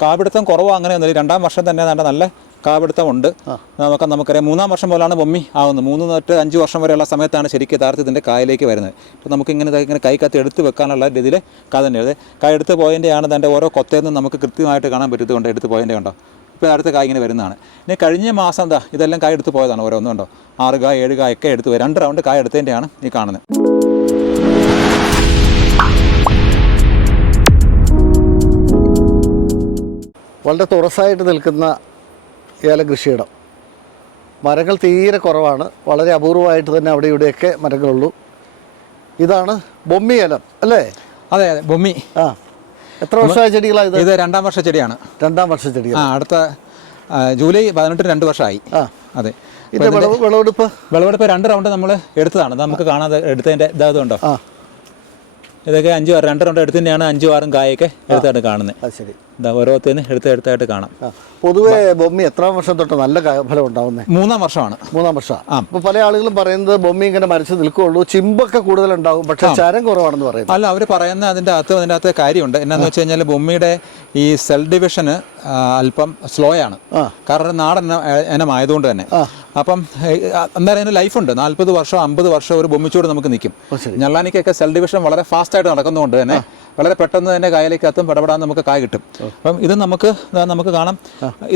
കാപിടുത്തം കുറവോ അങ്ങനെയൊന്നുമില്ല. 2-ാം വർഷം തന്നെ നല്ല കാപിടുത്തമുണ്ട്. നമുക്കറിയാം 3-ാം വർഷം മുതലാണ് ബൊമ്മി ആവുന്നത്. 3 തൊട്ട് 5 വർഷം വരെയുള്ള സമയത്താണ് ശരിക്കും യഥാർത്ഥത്തിൻ്റെ കായലേക്ക് വരുന്നത്. ഇപ്പോൾ നമുക്കിങ്ങനെ കൈ കത്തി എടുത്ത് വെക്കാനുള്ള രീതിയിൽ കാ തന്നെയാണ്. കായ എടുത്ത് പോയതിൻ്റെയാണ് തൻ്റെ ഓരോ കൊത്തേന്നും നമുക്ക് കൃത്യമായിട്ട് കാണാൻ പറ്റുന്നതുകൊണ്ട് എടുത്ത് പോയതിൻ്റെ ഉണ്ടോ. ഇപ്പോൾ അടുത്ത കായ് ഇങ്ങനെ വരുന്നതാണ്. ഇനി കഴിഞ്ഞ മാസം ഇതെല്ലാം കായ എടുത്ത് പോയതാണ്. ഓരോന്നുണ്ടോ 6 കായ് 7 കായ് ഒക്കെ എടുത്ത് 2 റൗണ്ട് കായ എടുത്തതിൻ്റെയാണ് ഈ കാണുന്നത്. വളരെ തുറസായിട്ട് നിൽക്കുന്ന ഏലകൃഷിയിടം. മരങ്ങൾ തീരെ കുറവാണ്. വളരെ അപൂർവമായിട്ട് തന്നെ അവിടെ ഇവിടെയൊക്കെ മരങ്ങളുള്ളൂ. ഇതാണ് ബൊമ്മി ഏലം അല്ലേ? അതെ അതെ, ബൊമ്മി. എത്ര വർഷമായ ചെടികളാണ് ഇത്? 2-ാം വർഷ ചെടിയാണ്. 2-ാം വർഷ ചെടികൾ. അടുത്ത ജൂലൈ 18 2 വർഷമായി. അതെ. ഇത് വിളവെടുപ്പ് 2 റൗണ്ട് നമ്മൾ എടുത്തതാണ്. നമുക്ക് കാണാതെ എടുത്തതിൻ്റെ ഇതാതുണ്ടോ. ഇതൊക്കെ 2 റൗണ്ട് എടുത്തതിൻ്റെയാണ് 5-6 കായൊക്കെ എടുത്തായിട്ട് കാണുന്നത്. ശരി, ഓരോരുത്തരും എടുത്തായിട്ട് കാണാം. പൊതുവെ ബൊമ്മി എത്രാം വർഷം തൊട്ട് നല്ല ഫലം ഉണ്ടാവുന്നത്? 3-ാം വർഷമാണ്. 3-ാം വർഷം. അപ്പോൾ പല ആളുകളും പറയുന്നത് ബൊമ്മി ഇങ്ങനെ മരിച്ചു നിൽക്കുകയുള്ളൂ, ചിമ്പൊക്കെ കൂടുതലുണ്ടാവും, പക്ഷേ ചരം കുറവാണെന്ന് പറയുന്നത്. അല്ല, അവർ പറയുന്ന അതിൻ്റെ അകത്ത് കാര്യമുണ്ട്. എന്നാന്ന് വെച്ച് കഴിഞ്ഞാൽ ബൊമ്മിയുടെ ഈ സെൽ ഡിവിഷന് അല്പം സ്ലോ ആണ്. കാരണം നാടൻ ഇനമായതുകൊണ്ട് തന്നെ. അപ്പം എന്തായാലും അതിന് ലൈഫുണ്ട്. 40 വർഷം 50 വർഷം ഒരു ബൊമ്മിച്ചൂട് നമുക്ക് നിൽക്കും. ഞള്ളാനിക്കൊക്കെ സെൽ ഡിവിഷൻ വളരെ ഫാസ്റ്റായിട്ട് നടക്കുന്നതുകൊണ്ട് തന്നെ വളരെ പെട്ടെന്ന് തന്നെ കായലേക്ക് എത്തും, പടപെടാൻ നമുക്ക് കായ കിട്ടും. അപ്പം ഇത് നമുക്ക് കാണാം.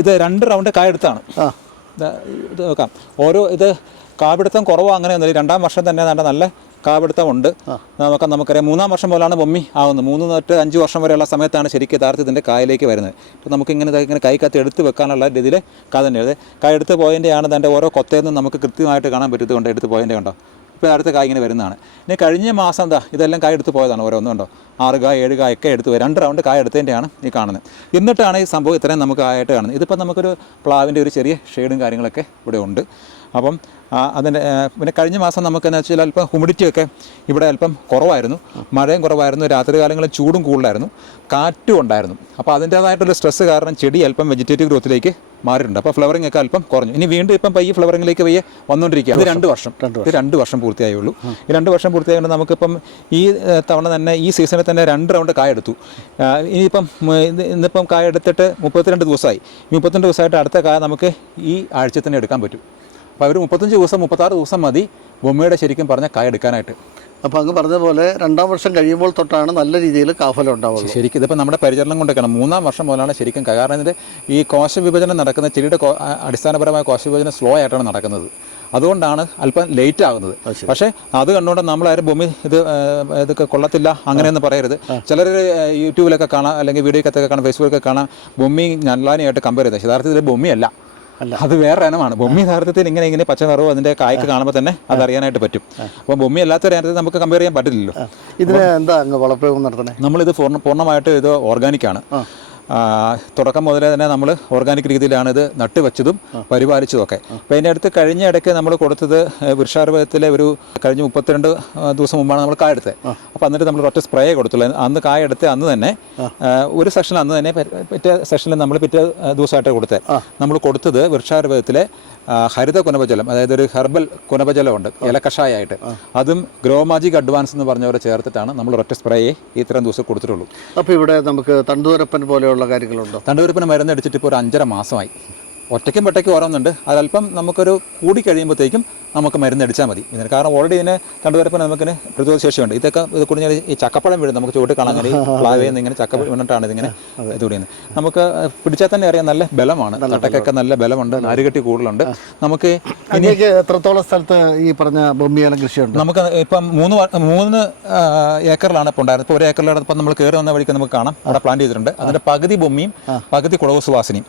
ഇത് 2 റൗണ്ട് കായ എടുത്താണ്. ഇത് നോക്കാം. ഇത് കാപിടുത്തം കുറവോ അങ്ങനെയൊന്നുമില്ല. 2-ാം വർഷം തന്നെ നല്ല കാപിടുത്തമുണ്ട്. നമുക്കറിയാം 3-ാം വർഷം മുതലാണ് ബൊമ്മി ആവുന്നത്. 3 തൊട്ട് 5 വർഷം വരെയുള്ള സമയത്താണ് ശരിക്കും യഥാർത്ഥത്തിൻ്റെ കായലേക്ക് വരുന്നത്. ഇപ്പോൾ നമുക്കിങ്ങനെ കൈ കത്തി എടുത്ത് വെക്കാനുള്ള രീതിയിൽ കാ തന്നെയാണ്. കായ എടുത്ത് പോയതിൻ്റെയാണ് തൻ്റെ ഓരോ കൊത്തേന്നും നമുക്ക് കൃത്യമായിട്ട് കാണാൻ പറ്റുന്നതുകൊണ്ട് എടുത്ത് പോയതിൻ്റെ ഉണ്ടോ. ഇപ്പോൾ അടുത്ത കായ് ഇങ്ങനെ വരുന്നതാണ്. ഇനി കഴിഞ്ഞ മാസം ഇതെല്ലാം കായ എടുത്ത് പോയതാണ്. ഓരോന്നുണ്ടോ 6 കായ് 7 കായ് ഒക്കെ എടുത്ത് 2 റൗണ്ട് കായ എടുത്തതിൻ്റെയാണ് ഈ കാണുന്നത്. എന്നിട്ടാണ് ഈ സംഭവം ഇത്രയും നമുക്ക് ആയിട്ട് കാണുന്നത്. ഇതിപ്പോൾ നമുക്കൊരു പ്ലാവിൻ്റെ ഒരു ചെറിയ ഷെയ്ഡും കാര്യങ്ങളൊക്കെ ഇവിടെ ഉണ്ട്. അപ്പം അതിൻ്റെ പിന്നെ കഴിഞ്ഞ മാസം നമുക്കെന്ന് വെച്ചാൽ അല്പം ഹ്യൂമിഡിറ്റിയൊക്കെ ഇവിടെ അല്പം കുറവായിരുന്നു. മഴയും കുറവായിരുന്നു. രാത്രി കാലങ്ങളിൽ ചൂടും കൂടുതലായിരുന്നു. കാറ്റും ഉണ്ടായിരുന്നു. അപ്പോൾ അതിൻ്റേതായിട്ടുള്ള സ്ട്രെസ്സ് കാരണം ചെടി അല്പം വെജിറ്റേറ്റീവ് ഗ്രോത്തിലേക്ക് മാറിയിട്ടുണ്ട്. അപ്പോൾ ഫ്ലവറിംഗ് ഒക്കെ അല്പം കുറഞ്ഞു. ഇനി വീണ്ടും ഇപ്പം പയ്യെ ഫ്ലവറിംഗിലേക്ക് പയ്യെ വന്നുകൊണ്ടിരിക്കുകയാണ്. ഇത് 2 വർഷം പൂർത്തിയായുള്ളൂ. ഈ 2 വർഷം പൂർത്തിയായതുകൊണ്ട് നമുക്കിപ്പം ഈ തവണ തന്നെ ഈ സീസണിൽ തന്നെ 2 റൗണ്ട് കായ എടുത്തു. ഇന്നിപ്പം കായ എടുത്തിട്ട് 32 ദിവസമായി. 32 ദിവസമായിട്ട് അടുത്ത കായ നമുക്ക് ഈ ആഴ്ച തന്നെ എടുക്കാൻ പറ്റും. അപ്പോൾ അവർ 35 ദിവസം 36 ദിവസം മതി ബൊമ്മയുടെ ശരിക്കും പറഞ്ഞ കായ എടുക്കാനായിട്ട്. അപ്പോൾ അങ്ങ് പറഞ്ഞതുപോലെ 2-ാം വർഷം കഴിയുമ്പോൾ തൊട്ടാണ് നല്ല രീതിയിൽ കാഫലം ഉണ്ടാവുക. ശരിക്കും ഇതിപ്പോൾ നമ്മുടെ പരിചരണം കൊണ്ടൊക്കെയാണ്. 3-ാം വർഷം മുതലാണ് ശരിക്കും. കാരണം ഇതിൻ്റെ ഈ കോശവിഭജനം നടക്കുന്ന ചെടിയുടെ അടിസ്ഥാനപരമായ കോശവിഭജനം സ്ലോ ആയിട്ടാണ് നടക്കുന്നത്. അതുകൊണ്ടാണ് അല്പം ലേറ്റ് ആകുന്നത്. പക്ഷേ അത് കണ്ടുകൊണ്ട് നമ്മളാരും ഭൂമി ഇതൊക്കെ കൊള്ളത്തില്ല അങ്ങനെയൊന്നും പറയരുത്. ചിലർ യൂട്യൂബിലൊക്കെ കാണാം, അല്ലെങ്കിൽ വീഡിയോക്കത്തൊക്കെ കാണാം, ഫേസ്ബുക്കിലൊക്കെ കാണാം ബൊമ്മി ഞള്ളാനിയായിട്ട് കമ്പയർ ചെയ്തത്. യഥാർത്ഥത്തിൽ ബൊമ്മിയല്ല, അത് വേറെ ഇനമാണ്. ബൊമ്മി യഥാർത്ഥത്തിൽ ഇങ്ങനെ പച്ച നിറവും അതിൻ്റെ കായ്ക്ക് കാണുമ്പോൾ തന്നെ അതറിയാനായിട്ട് പറ്റും. അപ്പോൾ ബൊമ്മി അല്ലാത്തൊരു ഇനത്തിൽ നമുക്ക് കമ്പയർ ചെയ്യാൻ പറ്റില്ലല്ലോ. ഇതിന് എന്താ വളപ്രയോഗം നടത്തണേ? നമ്മളിത് പൂർണ്ണമായിട്ട് ഇത് ഓർഗാനിക്കാണ്. തുടക്കം മുതലേ തന്നെ നമ്മൾ ഓർഗാനിക് രീതിയിലാണ് ഇത് നട്ടുവെച്ചതും പരിപാലിച്ചതുമൊക്കെ. അപ്പോൾ അതിൻ്റെ അടുത്ത് കഴിഞ്ഞ ഇടയ്ക്ക് നമ്മൾ കൊടുത്തത് വൃക്ഷാരോപണത്തിലെ കഴിഞ്ഞ 32 ദിവസം മുമ്പാണ് നമ്മൾ കായ എടുത്തത്. അപ്പോൾ എന്നിട്ട് നമ്മൾ ഒറ്റ സ്പ്രേ കൊടുത്തുള്ളൂ. അന്ന് കായ എടുത്ത് അന്ന് തന്നെ ഒരു സെക്ഷനിൽ അന്ന് തന്നെ പിറ്റേ സെക്ഷനിൽ നമ്മൾ പിറ്റേ ദിവസമായിട്ട് കൊടുത്തത്. നമ്മൾ കൊടുത്തത് വൃക്ഷാരോപണത്തിലെ ഹരിത കുനഭജലം, അതായത് ഒരു ഹെർബൽ കുനഭജലമുണ്ട് ഇലക്കഷായായിട്ട്. അതും ഗ്രോമാജിക് അഡ്വാൻസ് എന്ന് പറഞ്ഞവരെ ചേർത്തിട്ടാണ് നമ്മൾ ഒറ്റ സ്പ്രേയെ ഇത്രയും ദിവസം കൊടുത്തിട്ടുള്ളൂ. അപ്പോൾ ഇവിടെ നമുക്ക് തണ്ടുതുരപ്പൻ പോലെയുള്ള കാര്യങ്ങളുണ്ടോ? തണ്ടുതുരപ്പന് മരുന്ന് അടിച്ചിട്ട് ഇപ്പോൾ ഒരു 5.5 മാസമായി. ഒറ്റയ്ക്കും പെട്ടയ്ക്കും ഓരോന്നുണ്ട്. അതല്പം നമുക്കൊരു കൂടി കഴിയുമ്പോഴത്തേക്കും നമുക്ക് മരുന്നടിച്ചാൽ മതി. ഇതിന് കാരണം ഓൾറെഡി ഇതിന് തണ്ടുവരപ്പിന് നമുക്കിന് പ്രതിരോധ ശേഷിയുണ്ട്. ഇത് കുടിഞ്ഞാൽ ഈ ചക്കപ്പഴം വീഴും. നമുക്ക് ചുവട്ട് കാണാൻ അങ്ങനെ പ്ലാവേന്ന് ഇങ്ങനെ ചക്ക വീണിട്ടാണ് ഇതിങ്ങനെ ഇത് കുടിയുന്നത്. നമുക്ക് പിടിച്ചാൽ തന്നെ അറിയാം നല്ല ബലമാണ്. തട്ടക്കൊക്കെ നല്ല ബലമുണ്ട്, നാരുകെട്ടി കൂടുതലുണ്ട്. നമുക്ക് എത്രത്തോളം സ്ഥലത്ത് ഈ പറഞ്ഞ ബൊമ്മിയേലം കൃഷിയുണ്ട്? നമുക്ക് ഇപ്പം 3 ഏക്കറിലാണ് ഇപ്പോൾ ഉണ്ടായിരുന്നത്. ഇപ്പോൾ 1 ഏക്കറിലാണ് ഇപ്പം നമ്മൾ കയറി വന്ന വഴിക്ക് നമുക്ക് കാണാം അവിടെ പ്ലാന്റ് ചെയ്തിട്ടുണ്ട്. അതിൻ്റെ പകുതി ബൊമ്മിയും പകുതി കുളവ് സുവാസിനിയും.